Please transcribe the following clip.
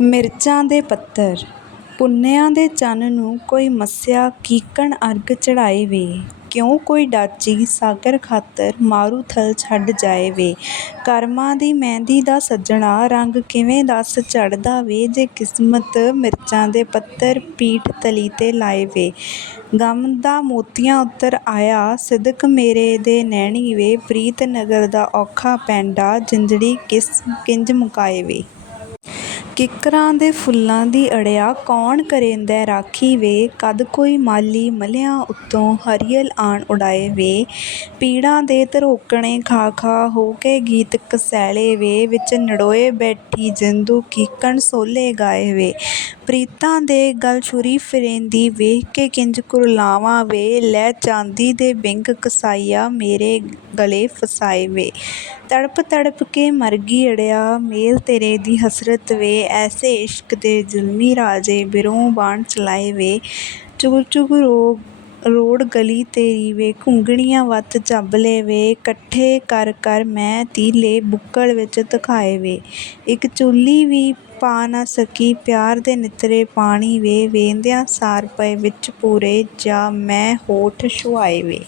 ਮਿਰਚਾਂ ਦੇ ਪੱਤਰ। ਪੁੰਨਿਆਂ ਦੇ ਚੰਨ ਨੂੰ ਕੋਈ ਮੱਸਿਆ ਕੀਕਣ ਅਰਗ ਚੜ੍ਹਾਏ ਵੇ ਕਿਉਂ ਕੋਈ ਡਾਚੀ ਸਾਗਰ ਖਾਤਰ ਮਾਰੂਥਲ ਛੱਡ ਜਾਏ ਵੇ ਕਰਮਾਂ ਦੀ ਮਹਿੰਦੀ ਦਾ ਸੱਜਣਾ ਰੰਗ ਕਿਵੇਂ ਦੱਸ ਚੜ੍ਹਦਾ ਵੇ ਜੇ ਕਿਸਮਤ ਮਿਰਚਾਂ ਦੇ ਪੱਤਰ ਪੀਠ ਤਲੀ 'ਤੇ ਲਾਏ ਵੇ ਗਮ ਦਾ ਮੋਤੀਆਂ ਉੱਤਰ ਆਇਆ, ਸਿਦਕ ਮੇਰੇ ਦੇ ਨੈਣੀ ਵੇ ਪ੍ਰੀਤ ਨਗਰ ਦਾ ਔਖਾ ਪੈਂਡਾ, ਜਿੰਜੜੀ ਕਿਸ ਕਿੰਜ ਮੁਕਾਏ ਵੇ ਕਿੱਕਰਾਂ ਦੇ ਫੁੱਲਾਂ ਦੀ ਅੜਿਆ ਕੌਣ ਕਰੇਂਦੈ ਰਾਖੀ ਵੇ? ਕਦ ਕੋਈ ਮਾਲੀ ਮਲ੍ਹਿਆਂ ਉੱਤੋਂ ਹਰੀਅਲ ਆਣ ਉਡਾਏ ਵੇ? ਪੀੜਾਂ ਦੇ ਧਰੋਕਣੇ ਖਾ ਖਾ ਹੋ ਕੇ ਗੀਤ ਕਸੈਲੇ ਵੇ? ਵਿੱਚ ਨੜੋਏ ਬੈਠੀ ਜਿੰਦੂ ਕੀਕਣ ਸੋਲੇ ਗਾਏ ਵੇ? ਪ੍ਰੀਤਾਂ ਦੇ ਗਲ ਛੁਰੀ ਫਿਰੇਂਦੀ ਵੇਖ ਕੇ ਕਿੰਜ ਕੁਰਲਾਵਾਂ ਵੇ, ਲੈ ਚਾਂਦੀ ਦੇ ਬਿੰਗ ਕਸਾਈਆ ਮੇਰੇ ਗਲੇ ਫਸਾਏ ਵੇ। ਤੜਪ ਤੜਪ ਕੇ ਮਰਗੀ ਅੜਿਆ, ਮੇਲ ਤੇਰੇ ਦੀ ਹਸਰਤ ਵੇ, ਐਸੇ ਇਸ਼ਕ ਦੇ ਜ਼ੁਲਮੀ ਰਾਜੇ ਬਿਰੋਂ ਬਾਣ ਚਲਾਏ ਵੇ। ਚੁਗ ਚੁਗ ਰੋ ਰੋਡ ਗਲੀ ਤੇਰੀ ਵੇ, ਘੁੰਗਣੀਆਂ ਵੱਤ ਚੱਬਲੇ ਵੇ, ਇਕੱਠੇ ਕਰ ਕਰ ਮੈਂ ਤੀਲੇ ਬੁੱਕਲ ਵਿੱਚ ਧਖਾਏ ਵੇ। ਇੱਕ ਚੁੱਲ੍ਹੀ ਵੀ ਪਾ ਨਾ ਸਕੀ, ਪਿਆਰ ਦੇ ਨਿੱਤਰੇ ਪਾਣੀ ਵੇ, ਵੇਂਦਿਆਂ ਸਾਰ ਪਏ ਵਿੱਚ ਪੂਰੇ, ਜਾਂ ਮੈਂ ਹੋਠ ਛੁਹਾਏ ਵੇ।